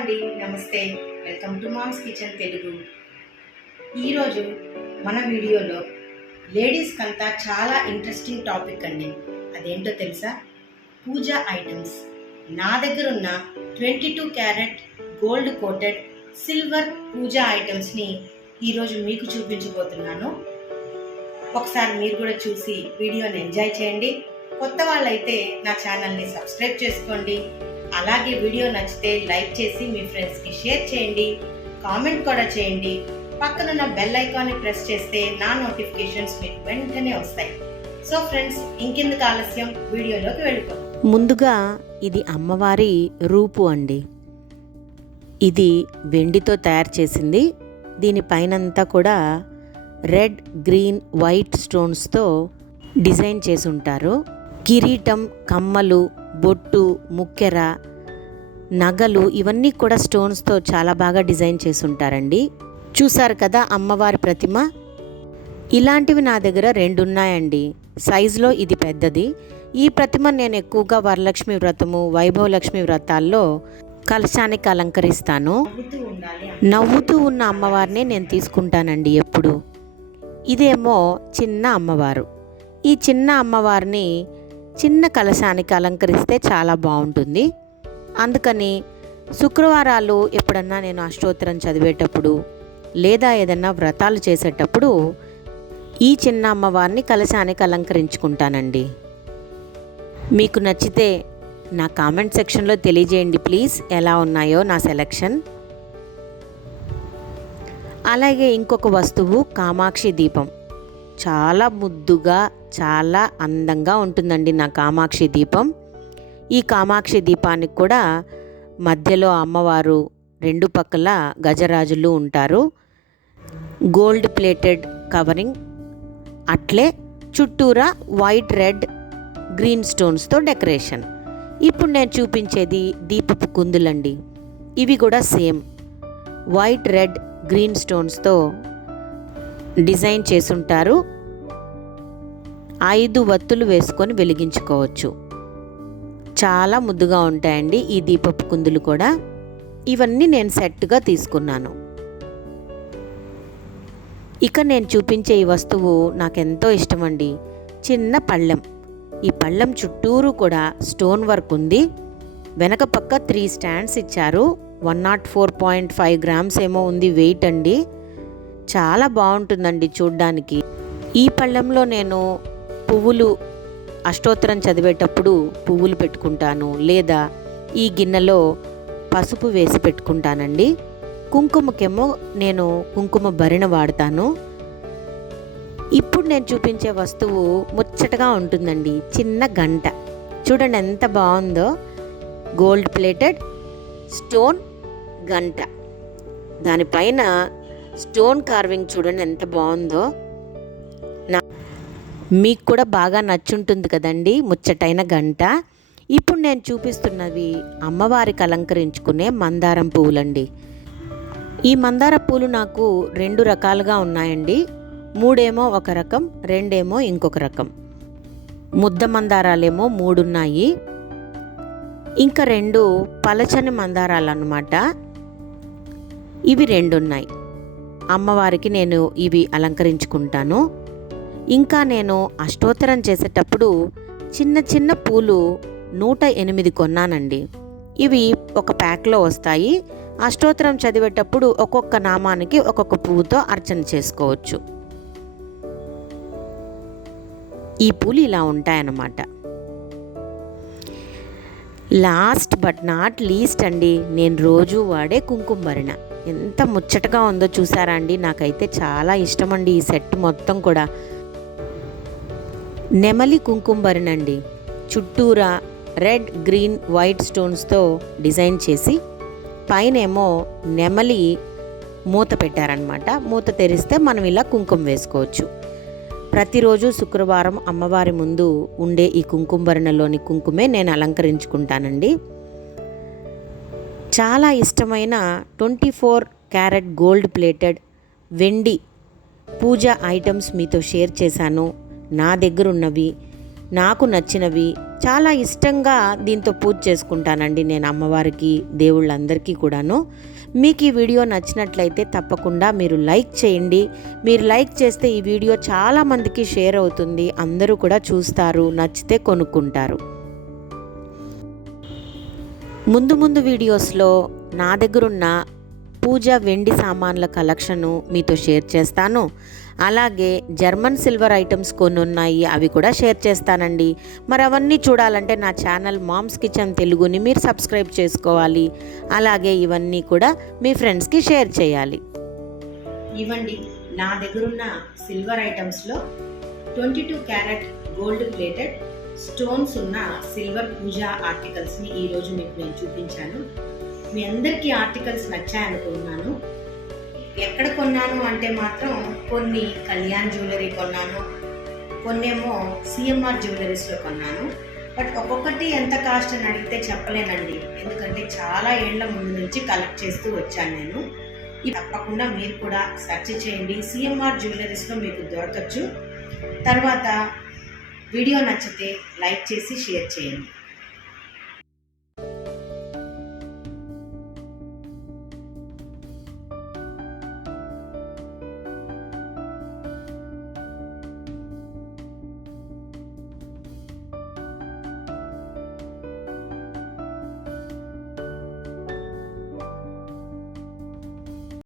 అండి, నమస్తే. Welcome to mom's kitchen Telugu. ఈరోజు మన వీడియోలో లేడీస్కి అంతా చాలా ఇంట్రెస్టింగ్ టాపిక్ అండి. అదేంటో తెలుసా? పూజా ఐటమ్స్. నా దగ్గర ఉన్న 22 క్యారెట్ గోల్డ్ కోటెడ్ సిల్వర్ పూజా ఐటమ్స్ని ఈరోజు మీకు చూపించబోతున్నాను. ఒకసారి మీరు కూడా చూసి వీడియోని ఎంజాయ్ చేయండి. కొత్త వాళ్ళైతే నా ఛానల్ని సబ్స్క్రైబ్ చేసుకోండి. అలాగే వీడియో నచ్చితే లైక్ చేసి మీ ఫ్రెండ్స్కి షేర్ చేయండి, కామెంట్ కూడా చేయండి. పక్కనున్న బెల్ ఐకాన్ని ప్రెస్ చేస్తే నా నోటిఫికేషన్స్ మీకు వెంటనే వస్తాయి. సో ఫ్రెండ్స్, ఇంకెందుకు ఆలస్యం, వీడియోలోకి వెళ్ళిపోతాం. ముందుగా ఇది అమ్మవారి రూపు అండి. ఇది వెండితో తయారు చేసింది. దీనిపైనంతా కూడా రెడ్, గ్రీన్, వైట్ స్టోన్స్తో డిజైన్ చేసి ఉంటారు. కిరీటం, కమ్మలు, బొట్టు, ముక్కెర, నగలు ఇవన్నీ కూడా స్టోన్స్తో చాలా బాగా డిజైన్ చేసి ఉంటారండి. చూసారు కదా అమ్మవారి ప్రతిమ. ఇలాంటివి నా దగ్గర 2 ఉన్నాయండి. సైజులో ఇది పెద్దది. ఈ ప్రతిమ నేను ఎక్కువగా వరలక్ష్మి వ్రతము, వైభవలక్ష్మి వ్రతాల్లో కలశానికి అలంకరిస్తాను. నవ్వుతూ ఉన్న అమ్మవారిని నేను తీసుకుంటానండి ఎప్పుడు. ఇదేమో చిన్న అమ్మవారు. ఈ చిన్న అమ్మవారిని చిన్న కలశానికి అలంకరిస్తే చాలా బాగుంటుంది. అందుకని శుక్రవారాలు ఎప్పుడన్నా నేను అష్టోత్తరం చదివేటప్పుడు లేదా ఏదన్నా వ్రతాలు చేసేటప్పుడు ఈ చిన్న అమ్మవారిని కలశానికి అలంకరించుకుంటానండి. మీకు నచ్చితే నా కామెంట్ సెక్షన్లో తెలియజేయండి ప్లీజ్, ఎలా ఉన్నాయో నా సెలెక్షన్. అలాగే ఇంకొక వస్తువు కామాక్షి దీపం. చాలా ముద్దుగా, చాలా అందంగా ఉంటుందండి నా కామాక్షి దీపం. ఈ కామాక్షి దీపానికి కూడా మధ్యలో అమ్మవారు, 2 పక్కల గజరాజులు ఉంటారు. గోల్డ్ ప్లేటెడ్ కవరింగ్, అట్లే చుట్టూరా వైట్, రెడ్, గ్రీన్ స్టోన్స్తో డెకరేషన్. ఇప్పుడు నేను చూపించేది దీపపు కుందులండి. ఇవి కూడా సేమ్ వైట్, రెడ్, గ్రీన్ స్టోన్స్తో డిజైన్ చేసుంటారు. 5 వత్తులు వేసుకొని వెలిగించుకోవచ్చు. చాలా ముద్దుగా ఉంటాయండి ఈ దీపపు కుందులు కూడా. ఇవన్నీ నేను సెట్గా తీసుకున్నాను. ఇక నేను చూపించే ఈ వస్తువు నాకెంతో ఇష్టమండి. చిన్న పళ్ళెం. ఈ పళ్ళెం చుట్టూరు కూడా స్టోన్ వర్క్ ఉంది. వెనక పక్క 3 స్టాండ్స్ ఇచ్చారు. 104.5 గ్రామ్స్ ఏమో ఉంది వెయిట్ అండి. చాలా బాగుంటుందండి చూడ్డానికి. ఈ పళ్ళెంలో నేను పువ్వులు అష్టోత్తరం చదివేటప్పుడు పువ్వులు పెట్టుకుంటాను, లేదా ఈ గిన్నెలో పసుపు వేసి పెట్టుకుంటానండి. కుంకుమకేమో నేను కుంకుమ భరిణ వాడతాను. ఇప్పుడు నేను చూపించే వస్తువు ముచ్చటగా ఉంటుందండి. చిన్న గంట. చూడండి ఎంత బాగుందో. గోల్డ్ ప్లేటెడ్ స్టోన్ గంట. దానిపైన స్టోన్ కార్వింగ్ చూడండి ఎంత బాగుందో. మీకు కూడా బాగా నచ్చుంటుంది కదండి ముచ్చటైన గంట. ఇప్పుడు నేను చూపిస్తున్నవి అమ్మవారికి అలంకరించుకునే మందారం పువ్వులండి. ఈ మందార పూలు నాకు 2 రకాలుగా ఉన్నాయండి. 3 ఏమో ఒక రకం, 2 ఏమో ఇంకొక రకం. ముద్ద మందారాలేమో 3 ఉన్నాయి. ఇంకా 2 పలచని మందారాలు అన్నమాట. ఇవి 2 ఉన్నాయి. అమ్మవారికి నేను ఇవి అలంకరించుకుంటాను. ఇంకా నేను అష్టోత్తరం చేసేటప్పుడు చిన్న చిన్న పూలు 108 కొన్నానండి. ఇవి ఒక ప్యాక్లో వస్తాయి. అష్టోత్తరం చదివేటప్పుడు ఒక్కొక్క నామానికి ఒక్కొక్క పువ్వుతో అర్చన చేసుకోవచ్చు. ఈ పూలు ఇలా ఉంటాయన్నమాట. లాస్ట్ బట్ నాట్ లీస్ట్ అండి, నేను రోజు వాడే కుంకుమ భరిణ. ఎంత ముచ్చటగా ఉందో చూసారా అండి. నాకైతే చాలా ఇష్టం అండి ఈ సెట్ మొత్తం కూడా. నెమలి కుంకుమ భరిణ అండి. చుట్టూరా రెడ్, గ్రీన్, వైట్ స్టోన్స్తో డిజైన్ చేసి పైనేమో నెమలి మూత పెట్టారనమాట. మూత తెరిస్తే మనం ఇలా కుంకుమ వేసుకోవచ్చు. ప్రతిరోజు శుక్రవారం అమ్మవారి ముందు ఉండే ఈ కుంకుమ భరిణలోని కుంకుమే నేను అలంకరించుకుంటానండి. చాలా ఇష్టమైన 24 క్యారెట్ గోల్డ్ ప్లేటెడ్ వెండి పూజా ఐటమ్స్ మీతో షేర్ చేశాను. నా దగ్గర ఉన్నవి నాకు నచ్చినవి చాలా ఇష్టంగా దీంతో పూజ చేసుకుంటానండి నేను అమ్మవారికి, దేవుళ్ళందరికీ కూడాను. మీకు ఈ వీడియో నచ్చినట్లయితే తప్పకుండా మీరు లైక్ చేయండి. మీరు లైక్ చేస్తే ఈ వీడియో చాలామందికి షేర్ అవుతుంది, అందరూ కూడా చూస్తారు, నచ్చితే కొనుక్కుంటారు. ముందు వీడియోస్లో నా దగ్గరున్న పూజ వెండి సామాన్ల కలెక్షను మీతో షేర్ చేస్తాను. అలాగే జర్మన్ సిల్వర్ ఐటమ్స్ కొన్ని ఉన్నాయి, అవి కూడా షేర్ చేస్తానండి. మరి అవన్నీ చూడాలంటే నా ఛానల్ మామ్స్ కిచెన్ తెలుగుని మీరు సబ్స్క్రైబ్ చేసుకోవాలి. అలాగే ఇవన్నీ కూడా మీ ఫ్రెండ్స్కి షేర్ చేయాలి. ఇవ్వండి నా దగ్గరున్న సిల్వర్ ఐటమ్స్లో 22 క్యారెట్ గోల్డ్ ప్లేటెడ్ స్టోన్స్ ఉన్న సిల్వర్ పూజా ఆర్టికల్స్ని ఈరోజు మీకు నేను చూపించాను. మీ అందరికీ ఆర్టికల్స్ నచ్చాయనుకుంటున్నాను. ఎక్కడ కొన్నాను అంటే మాత్రం కొన్ని కళ్యాణ్ జ్యువెలరీ కొన్నాను, కొన్నేమో సిఎంఆర్ జ్యువెలరీస్లో కొన్నాను. బట్ ఒక్కొక్కటి ఎంత కాస్ట్ అని అడిగితే చెప్పలేనండి, ఎందుకంటే చాలా ఏళ్ల ముందు నుంచి కలెక్ట్ చేస్తూ వచ్చాను నేను. తప్పకుండా మీరు కూడా సెర్చ్ చేయండి, సిఎంఆర్ జ్యువెలరీస్లో మీకు దొరకచ్చు. తర్వాత వీడియో నచ్చితే లైక్ చేసి షేర్ చేయండి.